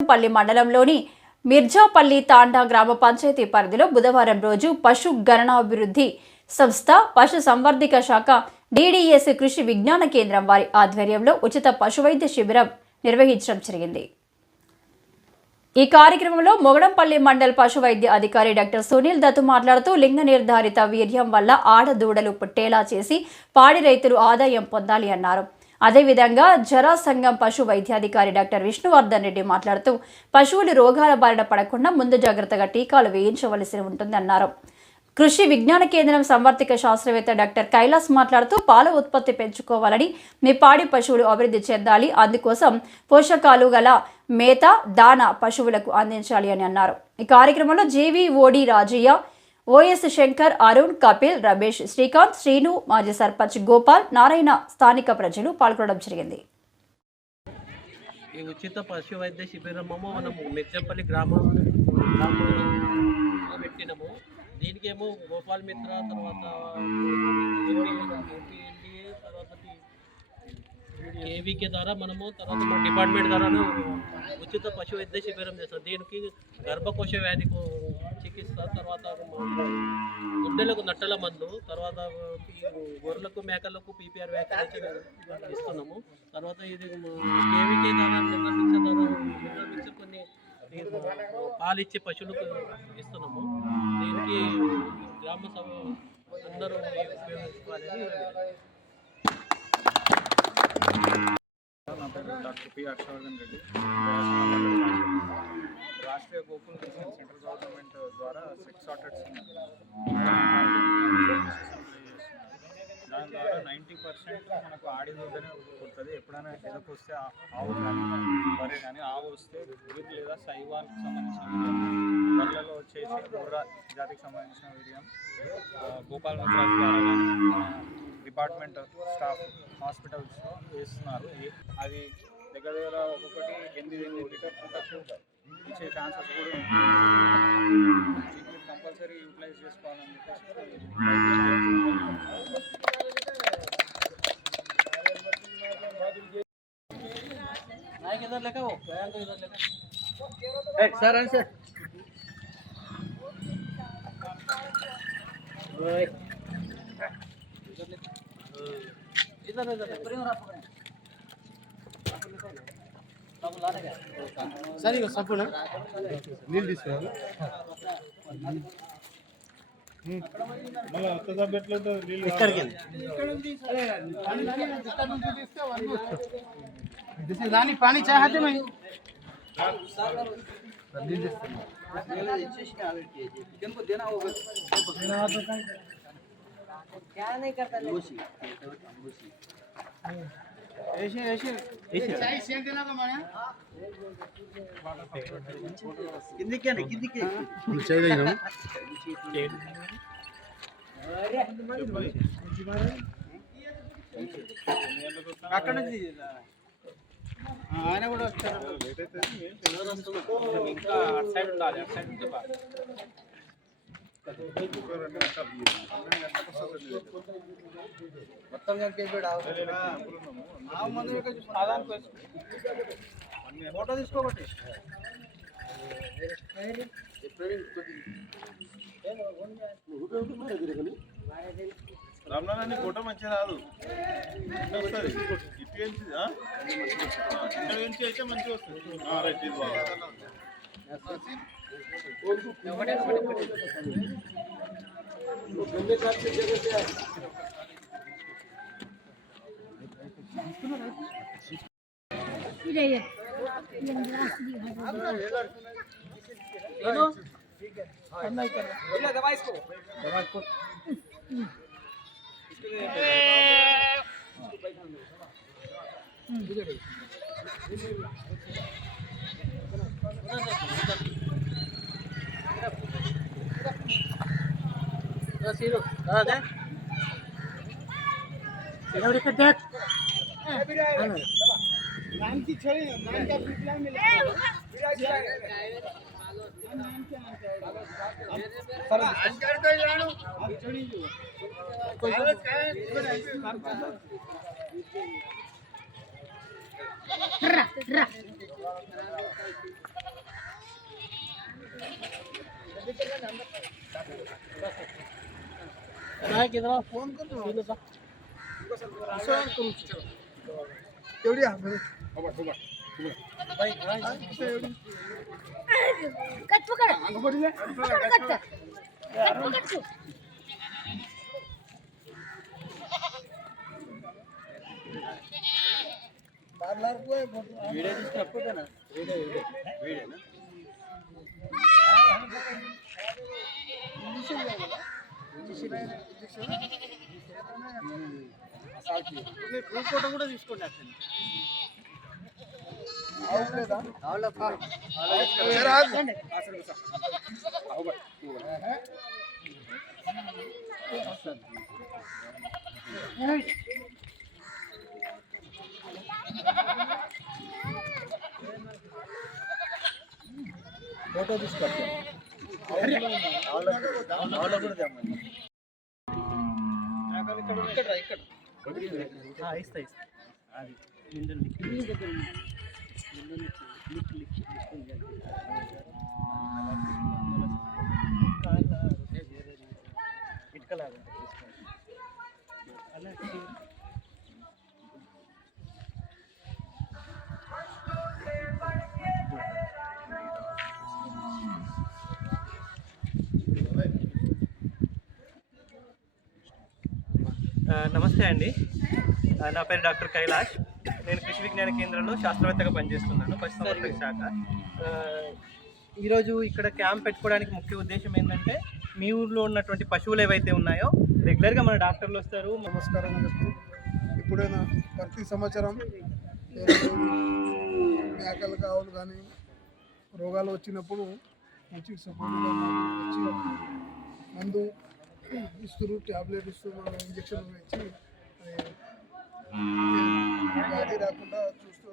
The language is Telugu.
పల్లి మండలంలోని మిర్జాపల్లి తాండా గ్రామ పంచాయతీ పరిధిలో బుధవారం రోజు పశు గణనాభివృద్ధి సంస్థ పశు సంవర్ధక శాఖ డిడిఎస్ కృషి విజ్ఞాన కేంద్రం వారి ఆధ్వర్యంలో ఉచిత పశువైద్య శిబిరం నిర్వహించడం జరిగింది। ఈ కార్యక్రమంలో మొగడంపల్లి మండల్ పశు వైద్య అధికారి డాక్టర్ సునీల్ దత్తు మాట్లాడుతూ లింగ నిర్ధారిత వీర్యం వల్ల ఆడదూడలు పుట్టేలా చేసి పాడి రైతులు ఆదాయం పొందాలి అన్నారు। అదేవిధంగా జరాసంగం పశు వైద్యాధికారి డాక్టర్ విష్ణువర్ధన్ రెడ్డి మాట్లాడుతూ పశువులు రోగాల బారిన పడకుండా ముందు జాగ్రత్తగా టీకాలు వేయించవలసి ఉంటుందన్నారు। కృషి విజ్ఞాన కేంద్రం సంవర్ధక శాస్త్రవేత్త డాక్టర్ కైలాస్ మాట్లాడుతూ పాల ఉత్పత్తి పెంచుకోవాలని మీ పాడి పశువులు అభివృద్ధి చెందాలి, అందుకోసం పోషకాలు గల మేత దాన పశువులకు అందించాలి అని అన్నారు। ఈ కార్యక్రమంలో జేవీఓడి రాజయ్య, ఓఎస్ శంకర్, అరుణ్, కపిల్, రమేష్, శ్రీకాంత్, శ్రీను, మాజీ సర్పంచ్ గోపాల్, నారాయణ స్థానిక ప్రజలు పాల్గొనడం జరిగింది। ఈ ఉచిత పశు వైద్య శిబిరము మనము మిర్జంపల్లి గ్రామంలో పెట్టినాము। దీనికేమో గోపాల్ మిత్ర తర్వాత కేవీకే ద్వారా మనము తర్వాత మన డిపార్ట్మెంట్ ద్వారాను ఉచిత పశు వైద్య శిబిరం చేస్తాం। దీనికి గర్భకోశ వ్యాధి చికిత్స, తర్వాత గుడ్డలకు నట్టల మందు, తర్వాత గొర్రెలకు మేకలకు పీపీఆర్ వ్యాక్సినేషన్ ఇస్తున్నాము। తర్వాత ఇది కేవీకే ద్వారా నిర్ణయించే కొన్ని పాలిచ్చే పశువులకు ఇస్తున్నాము। దీనికి గ్రామ సభ అందరూ ఉపయోగించుకోవాలని। నా పేరు doctor P Harshavardhan Reddy. Rashtriya Gokul mission central government ద్వారా సెక్స్ సార్టెడ్స్ దాని ద్వారా 90% మనకు ఆడిదూడనే పుడుతుంది। ఎప్పుడైనా ఎదకు వస్తే ఆవు కానీ వరి కానీ ఆవు వస్తే గిర్ లేదా సైవాన్కి సంబంధించిన వీర్యం, వరలలో వచ్చేసి గుర్ర జాతికి సంబంధించిన వీర్యం గోపాల్ మద్రాస్ ద్వారా కానీ డిపార్ట్మెంట్ స్టాఫ్ హాస్పిటల్స్లో వేస్తున్నారు। అది దగ్గర దగ్గర ఒక్కొక్కటి 8 లీటర్ ఇచ్చే ఛాన్సెస్ కూడా ఉంటుంది। కంపల్సరీ యూటిలైజ్ చేసుకోవాలని చెప్పేసి సరే సంపూర్ణ నీళ్ళు తీసుకున్నాను మళ్ళీ అత్త సభ్యట్లయితే నీళ్ళు దాని పానీ చాహతే मैं इनको देना होगा, क्या नहीं करता ऐसे ऐसे चाय सेंट देना का माने किंदी क्या नहीं किंदी के चाय देना అక్కడ నుంచి ఆయన కూడా వస్తారు ఇంకా అటు సైడ్ ఉండాలి, అటు సైడ్ ఉంటే బాగా మొత్తం ఫోటో తీసుకోబట్టి రమణాన్ని ఫోటో మంచిగా రాదు, వస్తుంది ఇప్పించి అయితే మంచిగా వస్తుంది। రైట్ ఇది Ra. फोन कर एवढी వీడియో తీసుకున్నప్పుడేనా వీడియోనా గ్రూప్ ఫోటో కూడా తీసుకోండి అట్లా ఫోటో తీసుకొస్తా ఇస్తా అది ఇటుకలాగా అలా నమస్తే అండి, నా పేరు డాక్టర్ కైలాష్. నేను కృషి విజ్ఞాన కేంద్రంలో శాస్త్రవేత్తగా పనిచేస్తున్నాను, పశుసంవర్ధక శాఖ. ఈరోజు ఇక్కడ క్యాంప్ పెట్టుకోవడానికి ముఖ్య ఉద్దేశం ఏంటంటే, మీ ఊర్లో ఉన్నటువంటి పశువులు ఏవైతే ఉన్నాయో రెగ్యులర్గా మన డాక్టర్లు వస్తారు. నమస్కారం అందరికీ. ఇప్పుడైనా ప్రతి సంవత్సరం మేకలు ఆవులు కానీ రోగాలు వచ్చినప్పుడు మంచి సపోర్ట్గా వచ్చి మందు ఇస్తారు, ట్యాబ్లెట్ ఇస్తూ మన ఇంజక్షన్ ఇచ్చి వ్యాధి రాకుండా చూస్తూ